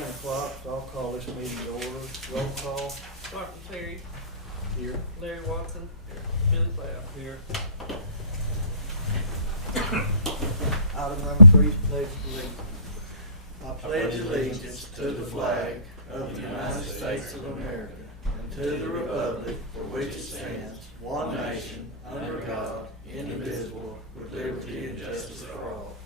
10 o'clock, so I'll call this meeting to order. Roll call. Martin Terry, Here. Larry Watson, Billy Cloud. Here. Item number 3 is pledge allegiance. I pledge allegiance to the flag of the United States of America and to the republic for which it stands, one nation, under God, indivisible, with liberty and justice for all.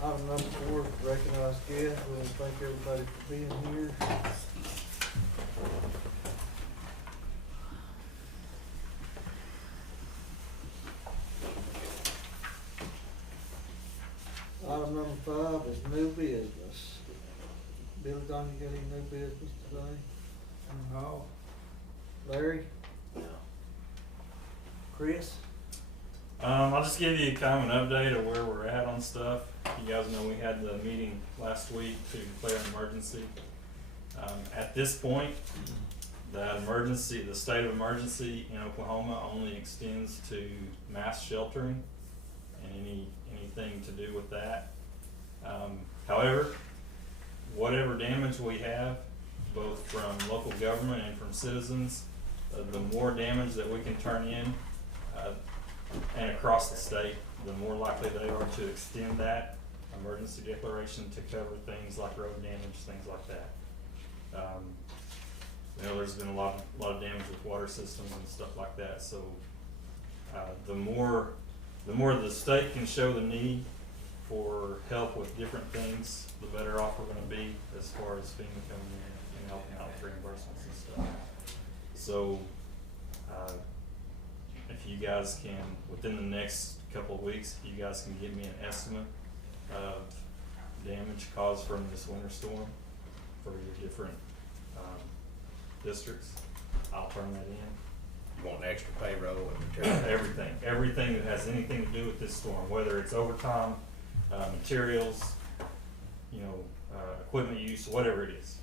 Item number 4 is recognize guests. We want to thank everybody for being here. Item number 5 is new business. Billy, Don, you got any new business today? No. Larry? No. Chris? I'll just give you kind of an update of where we're at on stuff. You guys know we had the meeting last week to declare an emergency. At this point, the state of emergency in Oklahoma only extends to mass sheltering and anything to do with that. However, whatever damage we have, both from local government and from citizens, the more damage that we can turn in and across the state, the more likely they are to extend that emergency declaration to cover things like road damage, things like that. There's been a lot of damage with water systems and stuff like that. So the more the state can show the need for help with different things, the better off we're going to be as far as FEMA coming in and helping out with reimbursements and stuff. So if you guys can, within the next couple of weeks, if you guys can give me an estimate of damage caused from this winter storm for your different districts, I'll turn that in. You want extra payroll and material? Everything that has anything to do with this storm, whether it's overtime, materials, equipment use, whatever it is.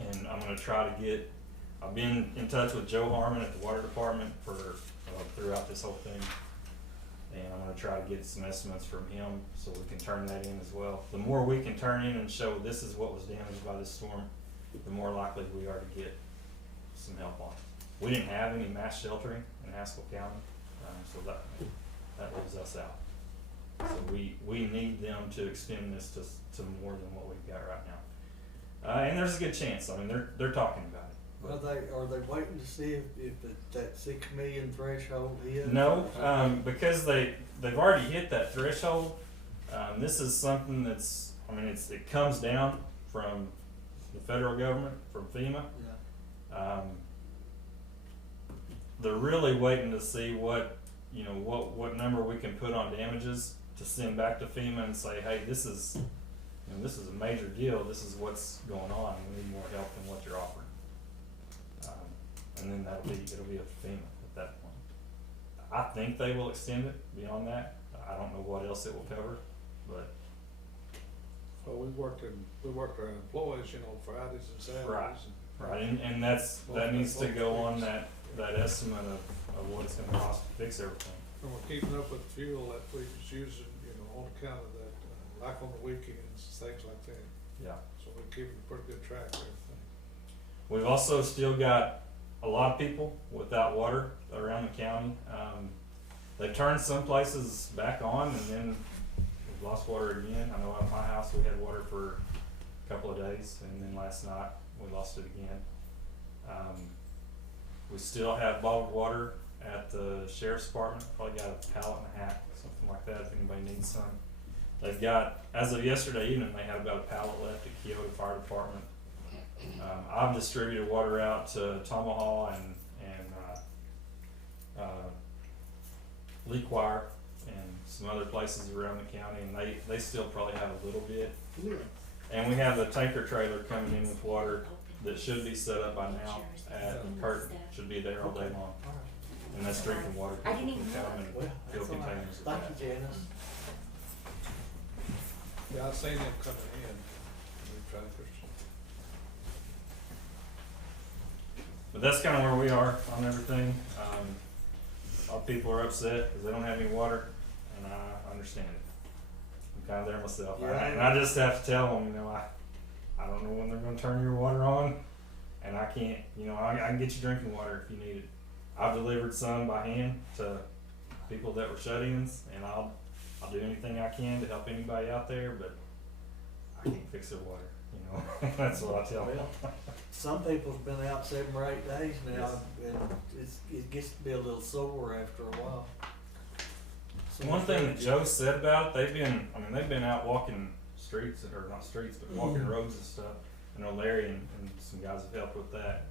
And I'm gonna try to get, I've been in touch with Joe Harmon at the water department for throughout this whole thing. And I'm gonna try to get some estimates from him so we can turn that in as well. The more we can turn in and show this is what was damaged by this storm, the more likely we are to get some help on it. We didn't have any mass sheltering in Haskell County, so that leaves us out. So we need them to extend this to more than what we've got right now. And there's a good chance. I mean, they're talking about it. Are they waiting to see if that 6 million threshold is? No, because they've already hit that threshold. This is something it comes down from the federal government, from FEMA. Yeah. They're really waiting to see what number we can put on damages to send back to FEMA and say, hey, this is a major deal. This is what's going on. We need more help than what you're offering. And then it'll be up to FEMA at that point. I think they will extend it beyond that. I don't know what else it will cover, but. Well, we worked our employees, Fridays and Saturdays. Right, and that needs to go on that estimate of what it's gonna cost to fix everything. And we're keeping up with the fuel that we was using, on account of that, like on the weekends, things like that. Yeah. So we're keeping pretty good track of everything. We've also still got a lot of people without water around the county. They turned some places back on and then we've lost water again. I know at my house we had water for a couple of days and then last night we lost it again. We still have bottled water at the sheriff's department. Probably got a pallet and a half, something like that if anybody needs some. They've got, as of yesterday evening, they had about a pallet left at Kyoto Fire Department. I've distributed water out to Tomahawk and Lee Wire and some other places around the county, and they still probably have a little bit. And we have a tanker trailer coming in with water that should be set up by now at Curtin. Should be there all day long. And that's drinking water. I didn't even Come know. and fill containers with Thank that. you, Janice. Yeah, I've seen them coming in, new tractors. But that's kind of where we are on everything. I'll know, people are upset because they don't have any water, and I understand it. I'm kind of there myself, Yeah. and I just have to tell them, you know, I don't know when they're going to turn your water on, and I can't, you know, I can get you drinking water if you need it. I've delivered some by hand to people that were shut-ins, and I'll do anything I can to help anybody out there, but I can't fix their water, you know. That's what I tell them. Well, some people's been out 7 or 8 days now, Yes. and it gets to be a little sore after a while. One thing that Joe said about it, they've been out walking streets, or not streets, but walking roads and stuff. I know Larry and some guys have helped with that.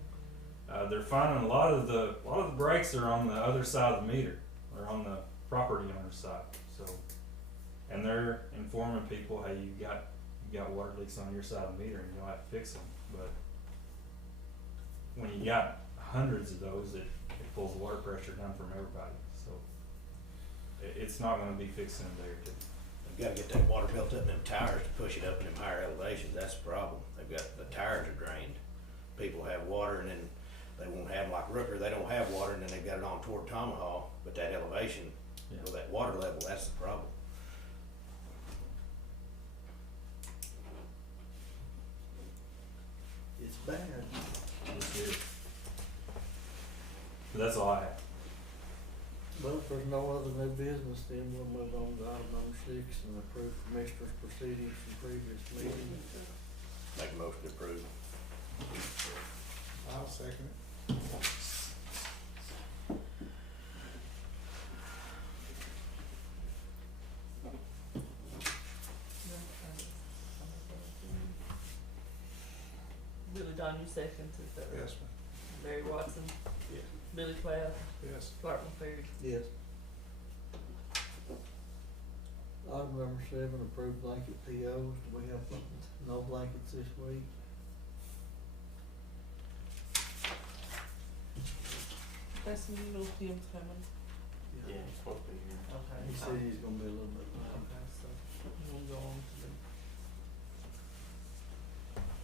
They're finding a lot of the breaks are on the other side of the meter, or on the property owner's side. So, and they're informing people, hey, you got water leaks on your side of the meter, and you'll have to fix them. But when you got hundreds of those, it pulls the water pressure down from everybody. So it's not going to be fixed in a day or two. They've gotta get that water built up in them tires to push it up in them higher elevations, that's the problem. They've got, the tires are drained. People have water and then they won't have, like Rooker, they don't have water and then they've got it on toward Tomahawk, but that elevation, Yeah. or that water level, that's the problem. It's bad. It's good. But that's all I have. Well, if there's no other new business, then we'll move on to item number 6 and approve commissioners' proceedings from previous meetings. Make a motion to approve. I'll second it. Billy Don, you second, is that right? Yes, ma'am. Larry Watson, Yes. Billy Cloud, Yes. Clark McFerry. Yes. Item number 7, approve blanket POs. Do we have no blankets this week? That's when you know Tim's coming. he's supposed to be here. Okay. He said he's gonna be a little bit late. Okay, so we'll go on to the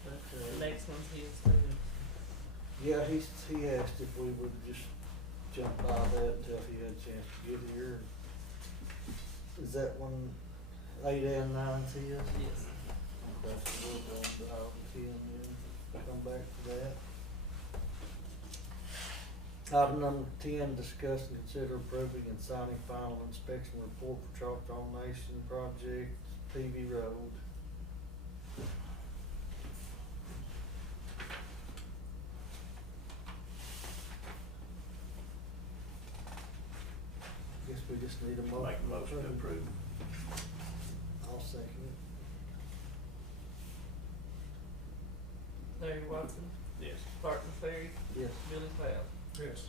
Okay. next one's his too. Yeah, he asked if we would just jump by that until he had a chance to get here. Is that one 8 and 9's his? Yes. Okay, so we'll go on to item 10 then, come back to that. Item number 10, discuss and consider approving and signing final inspection report for Choctaw Nation Project, PV Road. Guess we just need a motion. Make a motion to approve. I'll second it. Larry Watson, Yes. Clark McFerry, Yes. Billy Cloud. Yes.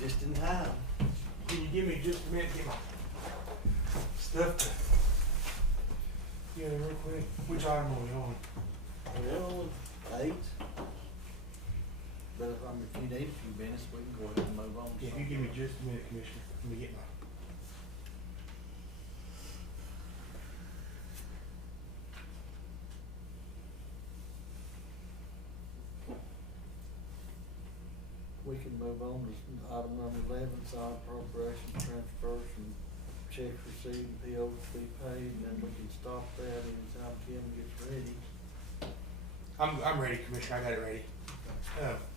Just in time. Can you give me just a minute to get my stuff to get it real quick? Which item are we on? Well, 8. But if you need a few minutes, we can go ahead and move on. to Yeah, if you something give me else. just a minute, Commissioner, let me get my. We can move on to item number 11, sign appropriation transfers and checks received and POs to be paid, and then we can stop that anytime Kim gets ready. I'm ready, Commissioner, I got it ready.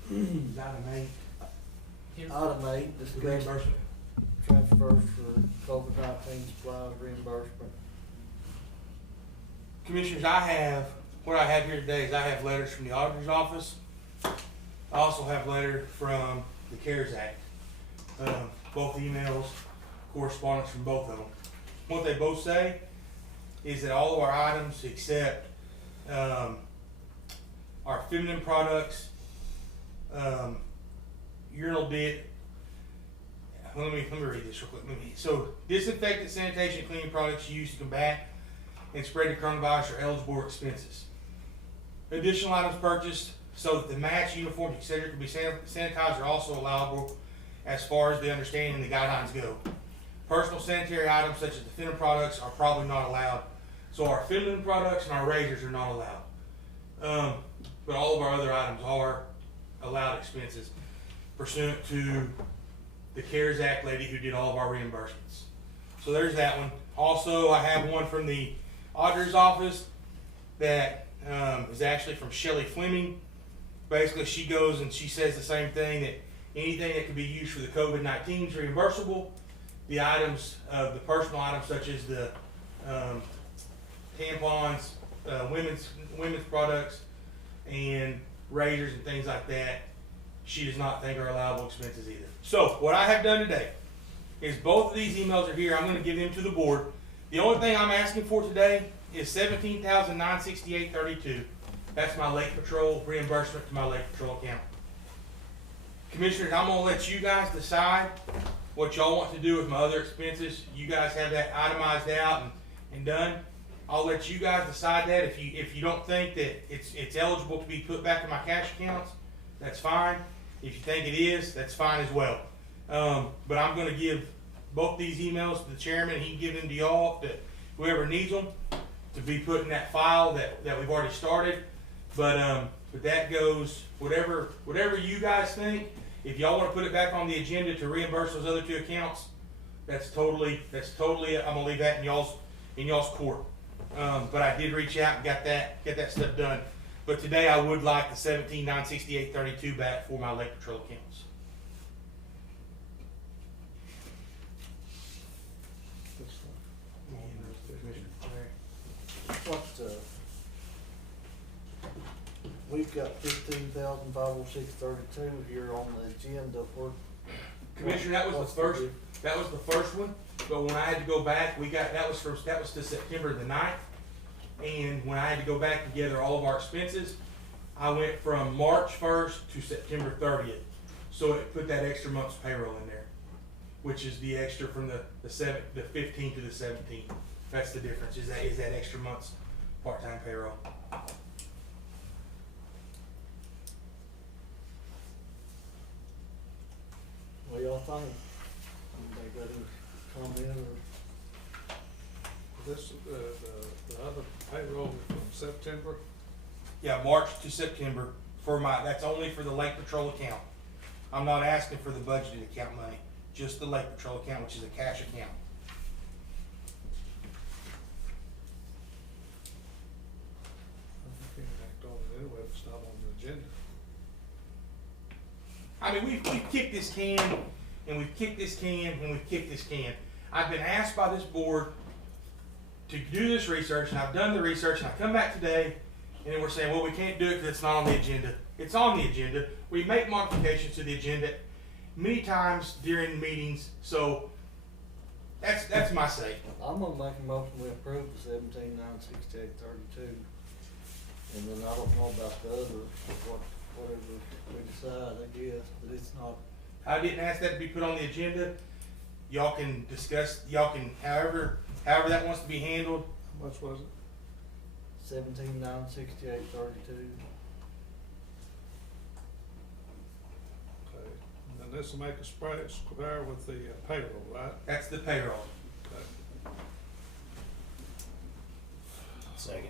Item 8, Here's- Item 8, discuss reimbursement. transfers for COVID-19 supplies reimbursement. Commissioners, what I have here today is I have letters from the auditor's office. I also have letter from the CARES Act. Both emails, correspondence from both of them. What they both say is that all of our items except our feminine products, urinal bit. Let me read this real quick. So, disinfectant, sanitation, and cleaning products used to combat and spread the coronavirus are eligible expenses. Additional items purchased so that the match, uniforms, etc. can be sanitized are also allowable as far as the understanding and the guidelines go. Personal sanitary items such as the feminine products are probably not allowed. So our feminine products and our razors are not allowed. But all of our other items are allowed expenses pursuant to the CARES Act lady who did all of our reimbursements. So there's that one. Also, I have one from the auditor's office that is actually from Shelley Fleming. Basically, she goes and she says the same thing, that anything that can be used for the COVID-19 is reimbursable. The items, the personal items such as the tampons, women's products, and razors and things like that, she does not think are allowable expenses either. So what I have done today is both of these emails are here. I'm going to give them to the board. The only thing I'm asking for today is $17,968.32. That's my Lake Patrol reimbursement to my Lake Patrol account. Commissioners, I'm going to let you guys decide what y'all want to do with my other expenses. You guys have that itemized out and done. I'll let you guys decide that. If you don't think that it's eligible to be put back in my cash accounts, that's fine. If you think it is, that's fine as well. But I'm going to give both these emails to the chairman. He can give them to y'all, that whoever needs them, to be put in that file that we've already started. But that goes, whatever you guys think. If y'all want to put it back on the agenda to reimburse those other two accounts, that's totally, I'm gonna leave that in y'all's court. But I did reach out and get that stuff done. But today I would like the $17,968.32 back for my Lake Patrol accounts. What, we've got $15,506.32 here on the agenda for. Commissioner, that was the first one, but when I had to go back, that was to September the 9th. And when I had to go back and gather all of our expenses, I went from March 1st to September 30th. So it put that extra month's payroll in there, which is the extra from the 15th to the 17th. That's the difference, is that extra month's part-time payroll. What y'all think? Anybody got any comment or? This, the other payroll from September, Yeah, March to September that's only for the Lake Patrol account. I'm not asking for the budgeted account money, just the Lake Patrol account, which is a cash account. I can't act on it anyway if it's not on the agenda. I mean, we've kicked this can, and we've kicked this can, and we've kicked this can. I've been asked by this board to do this research, and I've done the research, and I come back today, and then we're saying, well, we can't do it because it's not on the agenda. It's on the agenda. We make modifications to the agenda many times during meetings, so that's my say. I'm gonna make a motion we approve the $17,968.32. And then I don't know about the other, whatever we decide, I guess, but it's not. I didn't ask that to be put on the agenda. Y'all can discuss, however that wants to be handled. How much was it? $17,968.32. Okay, and this will make a square with the payroll, right? That's the payroll. Okay. Second.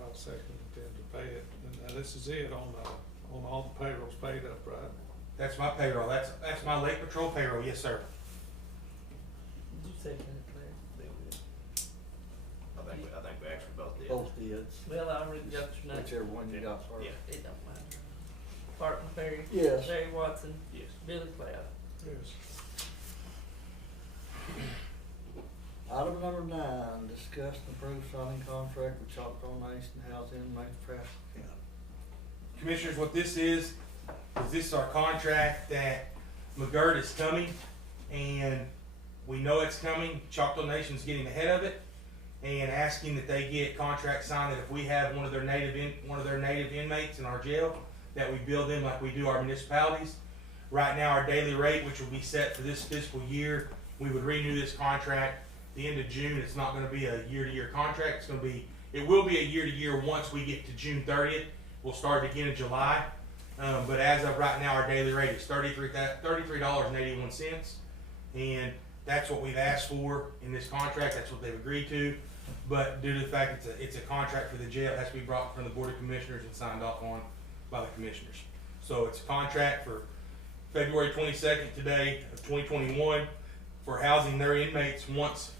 I'll second it then to pay it, and this is it on all the payrolls paid up, right? That's my payroll. That's my Lake Patrol payroll. Yes, sir. Did you second it, Larry? I think actually both did. Both bids, Well, I already got your name. whichever one you got first. Yeah. It don't matter. Barton Ferry. Yes. Jerry Watson. Yes. Billy Cloud. Yes. Item number 9, discuss and approve signing contract with Choctaw Nation Housing Inmates for Haskell County. Commissioners, what this is this is our contract that McGirt is coming, and we know it's coming. Choctaw Nation's getting ahead of it and asking that they get contract signed that if we have one of their native inmates in our jail, that we bill them like we do our municipalities. Right now, our daily rate, which will be set for this fiscal year, we would renew this contract the end of June. It's not going to be a year-to-year contract. It will be a year-to-year once we get to June 30th. We'll start again in July. But as of right now, our daily rate is $33.81, and that's what we've asked for in this contract. That's what they've agreed to. But due to the fact it's a contract for the jail, it has to be brought from the Board of Commissioners and signed off on by the commissioners. So it's a contract for February 22nd today of 2021 for housing their inmates once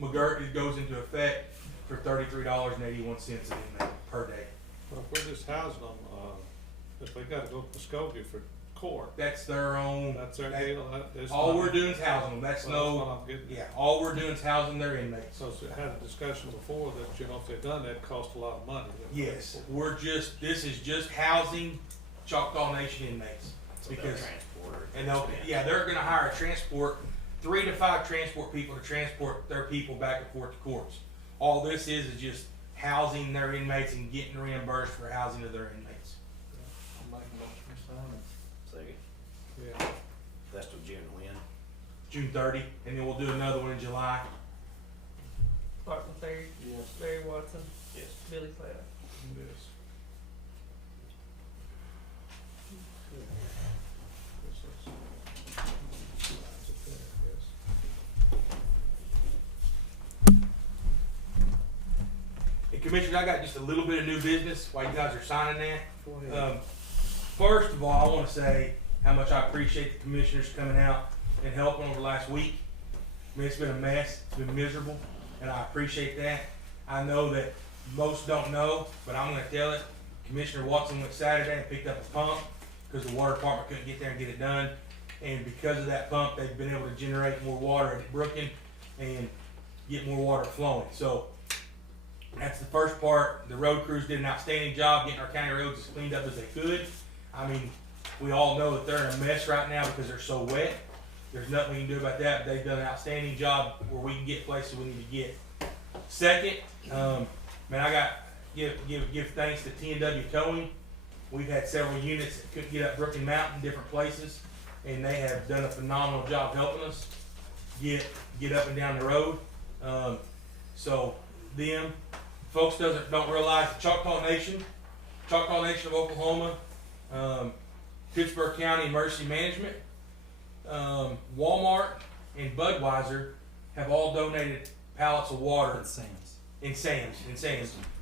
McGirt goes into effect for $33.81 an inmate per day. Well, if we're just housing them, if they gotta go to Muskogee for court, That's their own. that's their deal, that's. All we're doing is housing them. That's Well, that's no. what I'm getting at. Yeah, all we're doing is housing their inmates. So we had a discussion before that, you know, if they'd done that, it cost a lot of money. Yes, this is just housing Choctaw Nation inmates. So they'll Because, transport her. and they're gonna hire a 3 to 5 transport people to transport their people back and forth to courts. All this is just housing their inmates and getting reimbursed for housing of their inmates. I'll make a motion to sign it. Second. Yeah, That's till June when? June 30, and then we'll do another one in July. Barton Ferry. Yes. Jerry Watson. Yes. Billy Cloud. it is. And Commissioner, I got just a little bit of new business while you guys are signing that. Go ahead. First of all, I want to say how much I appreciate the commissioners coming out and helping over the last week. I mean, it's been a mess, it's been miserable, and I appreciate that. I know that most don't know, but I'm going to tell it. Commissioner Watson went Saturday and picked up a pump because the water department couldn't get there and get it done. And because of that pump, they've been able to generate more water at Brooklyn and get more water flowing. So that's the first part. The road crews did an outstanding job getting our county roads as cleaned up as they could. I mean, we all know that they're in a mess right now because they're so wet. There's nothing we can do about that, but they've done an outstanding job where we can get places we need to get. Second, man, I got give thanks to T&W Towing. We've had several units that couldn't get up Brooklyn Mountain, different places, and they have done a phenomenal job helping us get up and down the road. So them folks don't realize the Choctaw Nation of Oklahoma, Pittsburgh County Emergency Management, Walmart, and Budweiser have all donated pallets of water. And Sam's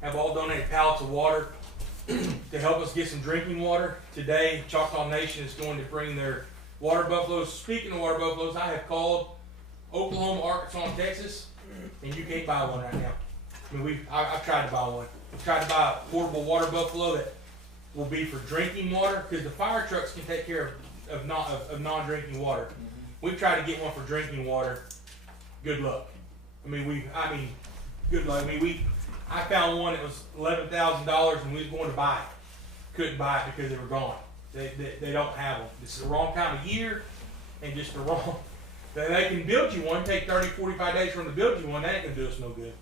have all donated pallets of water to help us get some drinking water. Today, Choctaw Nation is going to bring their water buffaloes. Speaking of water buffaloes, I have called Oklahoma, Arkansas, and Texas, and you can't buy one right now. I mean, I've tried to buy one. I've tried to buy a portable water buffalo that will be for drinking water, because the fire trucks can take care of non-drinking water. We've tried to get one for drinking water. Good luck. Good luck. I found one that was $11,000, and we was going to buy it. Couldn't buy it because they were gone. They don't have them. This is the wrong time of year, and just the wrong. They can build you one. Take 30, 45 days for them to build you one. That ain't gonna do us no good.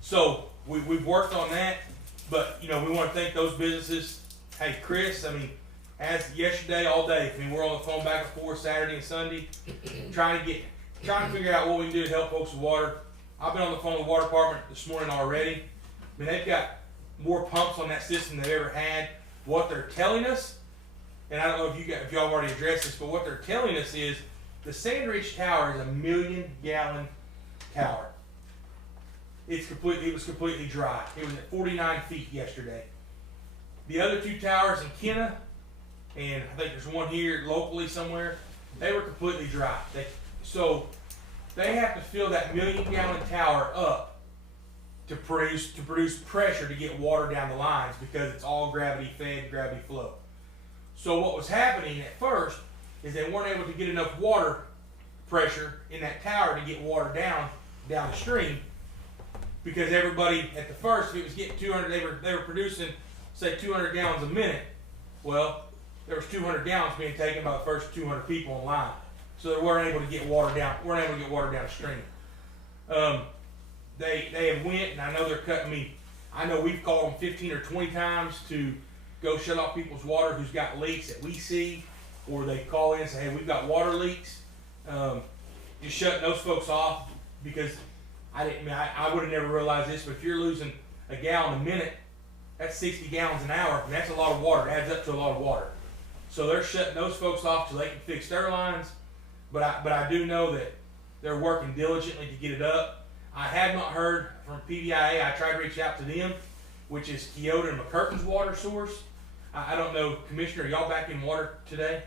So we've worked on that, but we want to thank those businesses. Hey, Chris, as yesterday all day, we're on the phone back and forth Saturday and Sunday, trying to figure out what we can do to help folks with water. I've been on the phone with the water department this morning already. They've got more pumps on that system than they've ever had. What they're telling us, and I don't know if y'all already addressed this, but what they're telling us is the Sandridge Tower is a 1 million gallon tower. It was completely dry. It was at 49 feet yesterday. The other 2 towers in Kenna, and I think there's one here locally somewhere, they were completely dry. So they have to fill that 1 million gallon tower up to produce pressure to get water down the lines because it's all gravity fed, gravity flow. So what was happening at first is they weren't able to get enough water pressure in that tower to get water down the stream, because everybody at the first, if it was getting 200, they were producing say 200 gallons a minute. Well, there was 200 gallons being taken by the first 200 people in line, so they weren't able to get water down. Downstream. They have went, and I know they're cutting me. I know we've called them 15 or 20 times to go shut off people's water who's got leaks that we see, or they call in and say, hey, we've got water leaks. Just shutting those folks off, because I would have never realized this, but if you're losing a gallon a minute, that's 60 gallons an hour, and that's a lot of water. It adds up to a lot of water. So they're shutting those folks off so they can fix their lines. But I do know that they're working diligently to get it up. I have not heard from PVIA. I tried to reach out to them, which is Kyoto and McCurtain's water source. I don't know, Commissioner, are y'all back in water today?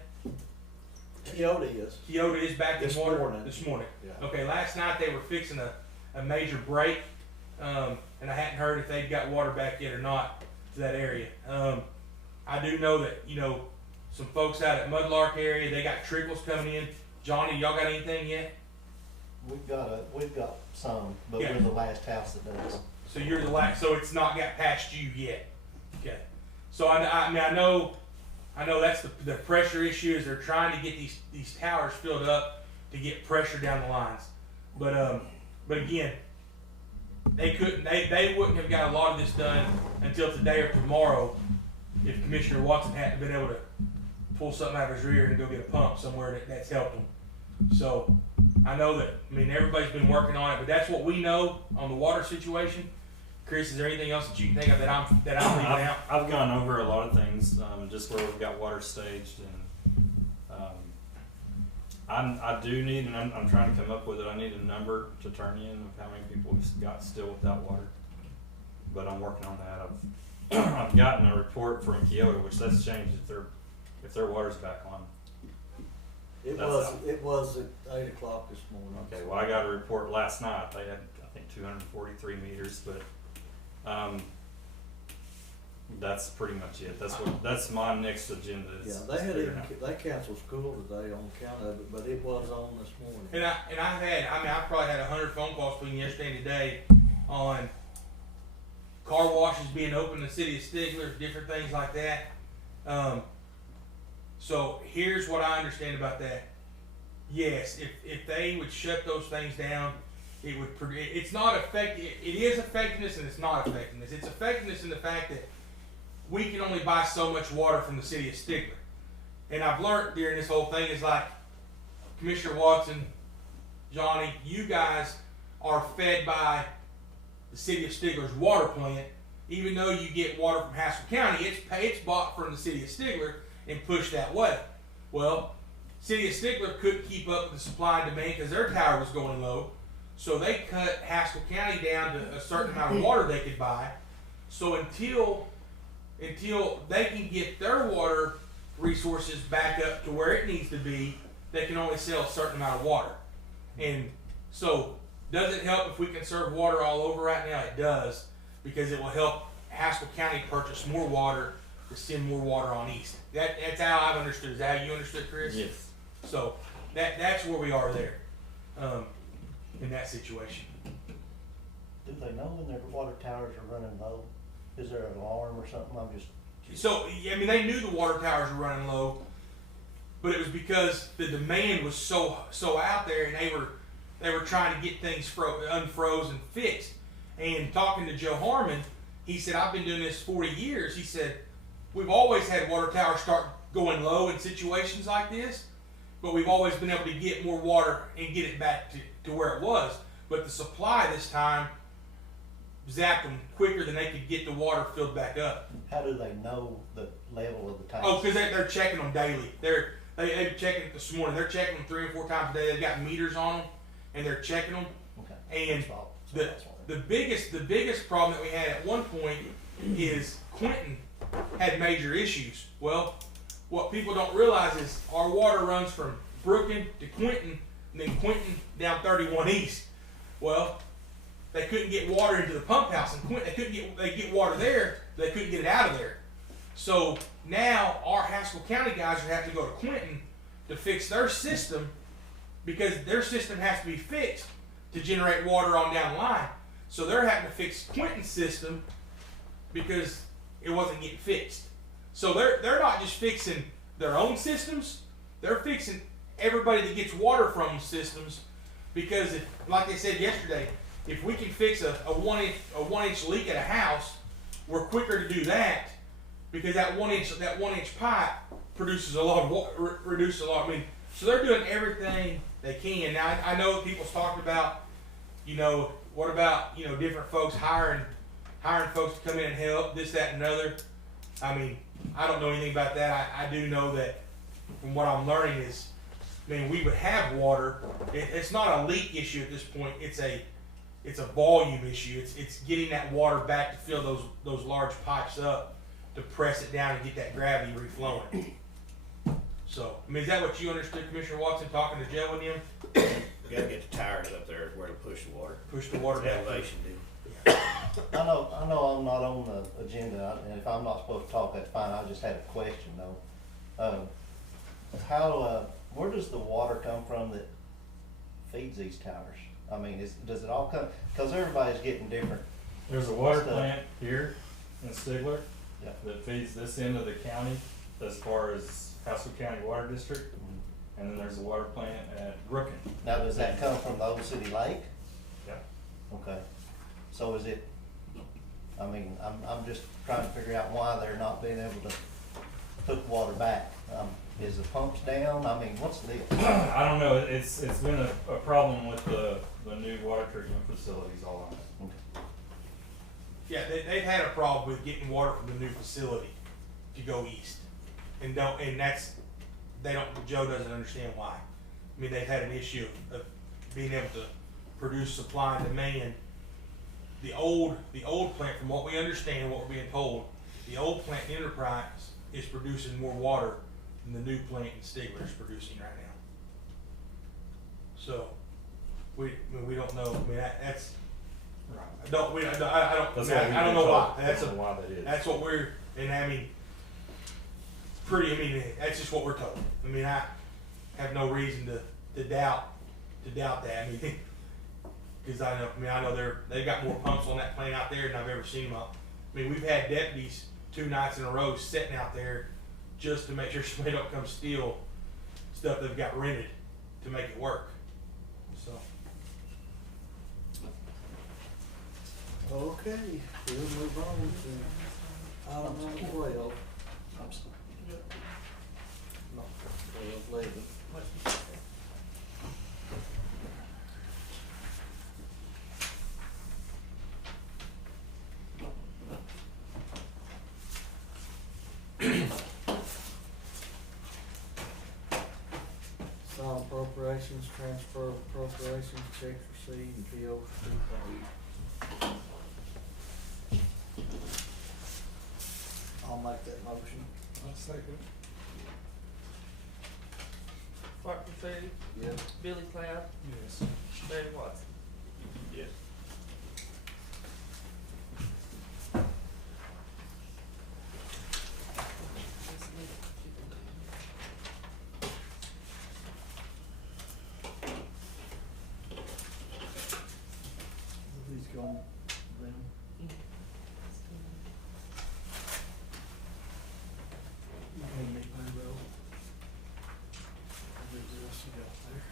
Kyoto is. Kyoto is back in water this morning. Yeah. Okay, last night they were fixing a major break, and I hadn't heard if they'd got water back yet or not to that area. I do know that, some folks out at Mudlark area, they got trickles coming in. Johnny, y'all got anything yet? We've got some, but Yeah. we're the last house that does. So you're the last, so it's not got past you yet. Okay. So I know that's the pressure issue, is they're trying to get these towers filled up to get pressure down the lines. But again, they wouldn't have got a lot of this done until today or tomorrow if Commissioner Watson hadn't been able to pull something out of his rear and go get a pump somewhere that's helped him. So I know that, everybody's been working on it, but that's what we know on the water situation. Chris, is there anything else that you can think of that I'm leaving out? I've gone over a lot of things, just where we've got water staged, and I do need, and I'm trying to come up with it. I need a number to turn in of how many people we've got still without water, but I'm working on that. I've gotten a report from Kyoto, which that's changed if their water's back on. It was at 8 o'clock this morning. Okay, well, I got a report last night. They had, I think, 243 meters, but that's pretty much it. That's my next agenda. They canceled school today on account of it, but it was on this morning. And I've probably had 100 phone calls between yesterday and today on car washes being open in the city of Stigler, different things like that. So here's what I understand about that. Yes, if they would shut those things down, it would. It's not effective. It is effectiveness, and it's not effectiveness. It's effectiveness in the fact that we can only buy so much water from the city of Stigler. And I've learned during this whole thing is like, Commissioner Watson, Johnny, you guys are fed by the city of Stigler's water plant. Even though you get water from Haskell County, it's bought from the city of Stigler and pushed that way. Well, city of Stigler couldn't keep up with the supply and demand because their tower was going low. So they cut Haskell County down to a certain amount of water they could buy. So until they can get their water resources back up to where it needs to be, they can only sell a certain amount of water. And so, does it help if we conserve water all over right now? It does, because it will help Haskell County purchase more water to send more water on east. That's how I've understood. Is that how you understood, Chris? Yes. So that's where we are there, in that situation. Do they know when their water towers are running low? Is there an alarm or something? So they knew the water towers were running low, but it was because the demand was so out there, and they were trying to get things unfroze and fixed. And talking to Joe Harmon, he said, I've been doing this 40 years. He said, we've always had water towers start going low in situations like this, but we've always been able to get more water and get it back to where it was. But the supply this time zapped them quicker than they could get the water filled back up. How do they know the level of the tank? Oh, because they're checking them daily. They're checking it this morning. They're checking them 3 or 4 times a day. They've got meters on them, and they're checking them. Okay. And the biggest problem that we had at one point is Quentin had major issues. Well, what people don't realize is our water runs from Brooklyn to Quentin, and then Quentin down 31 East. Well, they couldn't get water into the pump house in Quinton. They get water there, they couldn't get it out of there. So now our Haskell County guys are having to go to Quinton to fix their system because their system has to be fixed to generate water on down the line. So they're having to fix Quinton's system because it wasn't getting fixed. So they're not just fixing their own systems, they're fixing everybody that gets water from systems, because if, like they said yesterday, if we can fix a 1 inch leak at a house, we're quicker to do that because that 1 inch pipe produces a lot of reduces a lot. I mean, so they're doing everything they can. Now I know people's talked about, what about different folks hiring folks to come in and help this, that, and another. I mean, I don't know anything about that. I do know that from what I'm learning is, we would have water. It's not a leak issue at this point. It's a volume issue. It's getting that water back to fill those large pipes up to press it down and get that gravity reflowing. So, is that what you understood, Commissioner Watson, talking to Joe and him? We gotta get the tires up there where to push the water. Push the water back. Elevation deal. I know I'm not on the agenda, and if I'm not supposed to talk, that's fine. I just had a question though. Where does the water come from that feeds these towers? I mean, does it all come, because everybody's getting different. There's a water stuff. plant here in Stigler Yeah. that feeds this end of the county as far as Haskell County Water District. And then there's a water plant at Brooken. Now, does that come from the old city lake? Yeah. Okay, so is it, I'm just trying to figure out why they're not being able to put water back. Is the pumps down? What's the deal? I don't know, it's been a problem with the new water treatment facilities all on it. Yeah, they've had a problem with getting water from the new facility to go east, Joe doesn't understand why. They've had an issue of being able to produce supply and demand. The old plant, from what we understand, what we're being told, the old plant in Enterprise is producing more water than the new plant in Stigler is producing right now. So we don't know. That's Right. I don't That's what I don't know why. That's why that is. That's what we're, that's just what we're told. I have no reason to doubt that. Because I know they've got more pumps on that plant out there than I've ever seen them up. We've had deputies 2 nights in a row sitting out there just to make sure somebody don't come steal stuff they've got rented to make it work. So. Okay, we'll move on to item number 12. I'm sorry. Not 12, 11. What you say? Sign appropriations, transfer of appropriations, checks received, and bills to be paid. I'll make that motion. I'll second. Martin Ferry, Yes. Billy Cloud, Yes. Barry Watson. Yes. He's gone then. You hand me payroll. I'll do the rest you got there.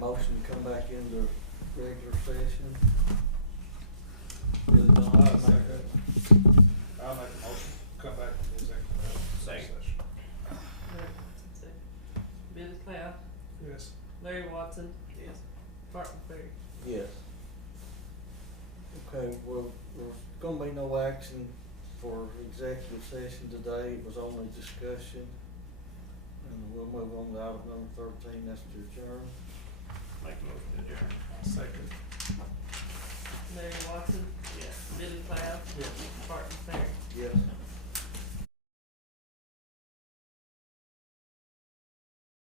motion to come back into regular session. Billy Don, I'll make second. that. I'll make a motion, come back to the executive Second. session. Larry Watson, second. Billy Cloud, Yes. Larry Watson, Yes. Mark McFerry. Yes. Okay, well, there's gonna be no action for executive session today, it was only discussion. And we'll move on to item number 13, that's to adjourn. Make a motion to adjourn. Second. Larry Watson, Yes. Billy Cloud, Yes. Mark McFerry. Yes.